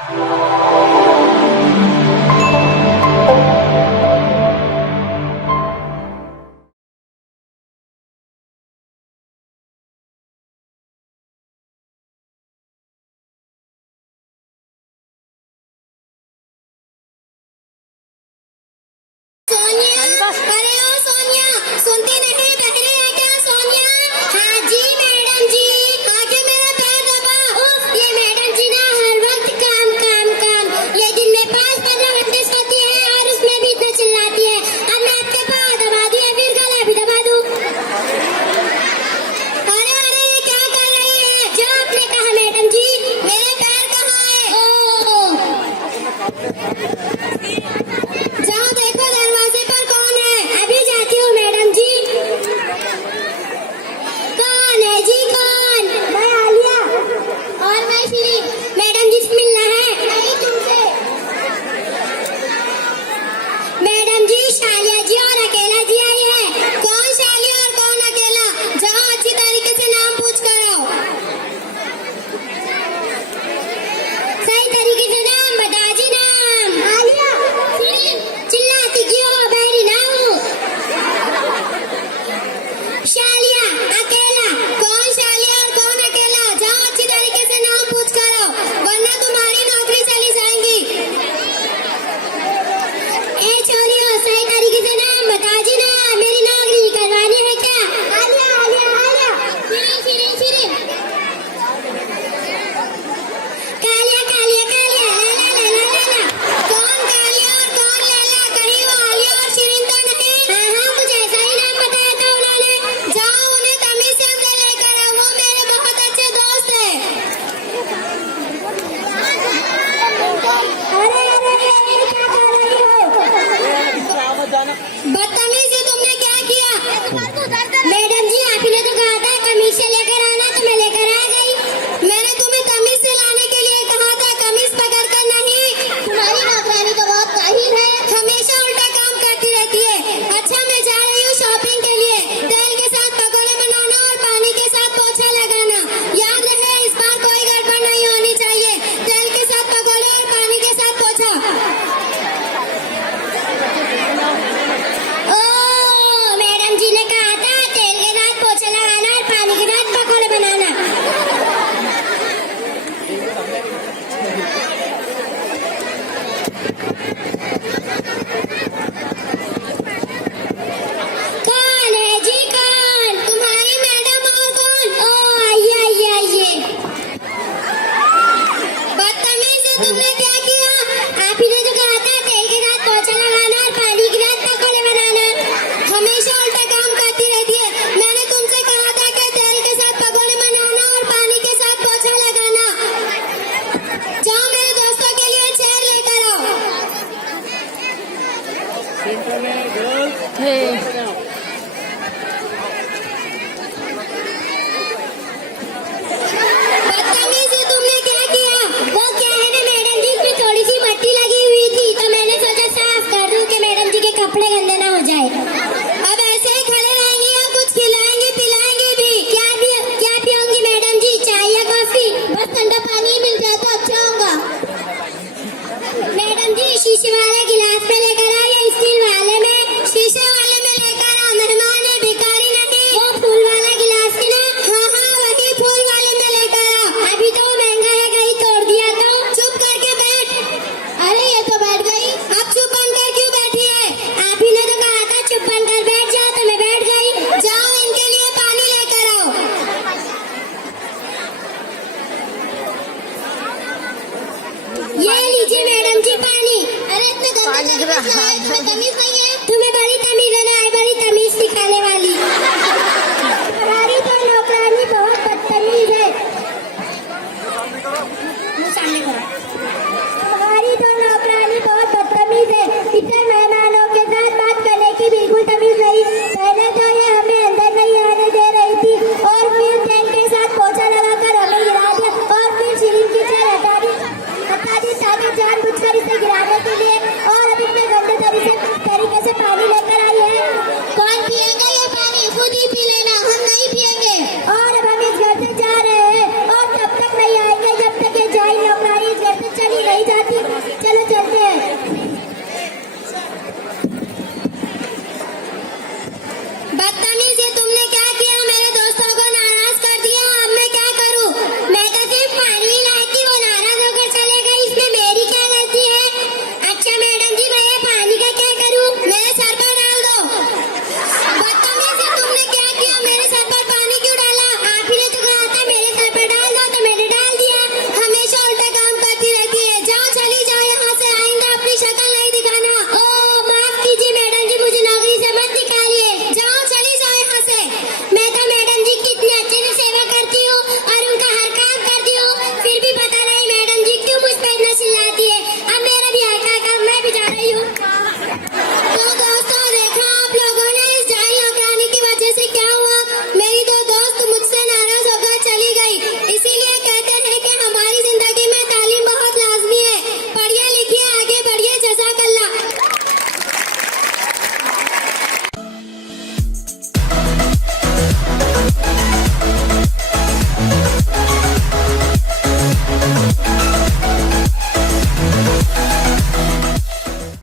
अरे ओ सोनिया, सुनती नहीं, बहरी है क्या सोनिया? हाँ जी मैडम जी, आके मेरा पैर दबा। उफ, ये मैडम जी ना हर वक्त काम काम काम। ये दिन में 5-15 घंटे सोती है और उसमें भी इतना चिल्लाती है। अब मैं आपके पाँव दबा दिया, फिर गला भी दबा दूं। अरे अरे ये क्या कर रही है? जो आपने कहा मैडम जी, मेरे पैर कहाँ है? ओह, जाओ देखो दरवाजे पर कौन है। अभी जाती हूँ मैडम जी। कौन है जी, कौन? मैं आलिया। और मैं श्री। मैडम जी से मिलना है? नहीं, तुमसे। मैडम जी, शालिया जी और अकेला जी आई है। कौन शालिया और कौन अकेला? जाओ अच्छी तरीके से नाम पूछ कर आओ। सही तरीके से नाम बता जी। नाम आलिया। चिल्लाती क्यों? बहरी ना हूँ। शालिया, अकेला। कौन शालिया और कौन अकेला? जाओ अच्छी तरीके से नाम पूछ कर आओ, वरना तुम्हारी नौकरी चली जाएंगी। ए छोरियों, सही तरीके से नाम बता जी ना, मेरी नौकरी करवानी है क्या? आलिया आलिया आलिया। श्री श्री श्री। कालिया कालिया कालिया, लैला लैला लैला। कौन कालिया और कौन लैला? कहीं वो आलिया और शिरीन तो नहीं? हाँ हाँ, कुछ ऐसा ही नाम बताया था उन्होंने। जाओ उन्हें तमीज से अंदर लेकर आओ, वो मेरे बहुत अच्छे दोस्त हैं। अरे अरे अरे, क्या कर रही हो? बदतमीजी, तुमने क्या किया? मैडम जी, आप ही ने तो कहा था कमीज से लेकर आना, तो मैं लेकर आ गई। मैंने तुम्हें कमीज से लाने के लिए कहा था, कमीज पकड़ कर नहीं। तुम्हारी नौकरानी तो बहुत काहिल है, हमेशा उल्टा काम करती रहती है। अच्छा, मैं जा रही हूँ शॉपिंग के लिए। तेल के साथ पकौड़े बनाना और पानी के साथ पोछा लगाना। याद रहे, इस बार कोई गड़बड़ नहीं होनी चाहिए। तेल के साथ पकौड़े और पानी के साथ पोछा। ओ, मैडम जी ने कहा था तेल के साथ पोछा लगाना और पानी के साथ पकौड़े बनाना। कौन है जी, कौन? तुम्हारी मैडम और कौन? ओ, आइए आइए आइए। बदतमीज है, तुमने क्या किया? आप ही ने तो कहा था तेल के साथ पोछा लगाना और पानी के साथ पकौड़े बनाना। हमेशा उल्टा काम करती रहती है। मैंने तुमसे कहा था कि तेल के साथ पकौड़े बनाना और पानी के साथ पोछा लगाना। जाओ मेरे दोस्तों के लिए चेयर लेकर आओ। बदतमीज है, तुमने क्या किया? वो क्या है ना मैडम जी, इसमें थोड़ी सी मट्टी लगी हुई थी, तो मैंने सोचा साफ कर दूं कि मैडम जी के कपड़े गंदे ना हो जाए। अब ऐसे ही खड़े रहेंगी या कुछ खिलाएंगी पिलाएंगी भी? क्या पियोंगी मैडम जी, चाय या कॉफी? बस ठंडा पानी ही मिल जाए तो अच्छा होगा। मैडम जी, शीशे वाले गिलास में लेकर आओ या स्टील वाले में? शीशे वाले में लेकर आओ, मेहमान है, भिखारी नहीं। वो फूल वाला गिलास है ना? हाँ हाँ, वही फूल वाले में लेकर आओ। अभी तो महंगा है, कहीं तोड़ दिया तो? चुप करके बैठ। अरे ये तो बैठ गई, अब चुप बनकर क्यों बैठी है? आप ही ने तो कहा था चुप बनकर बैठ जाओ, तो मैं बैठ गई। जाओ इनके लिए पानी लेकर आओ। ये लीजिए मैडम जी पानी। अरे इतने गंदे तरीके से लाए, तुम्हें तमीज नहीं है? तुम्हें बड़ी तमीज है ना, बड़ी तमीज सिखाने वाली।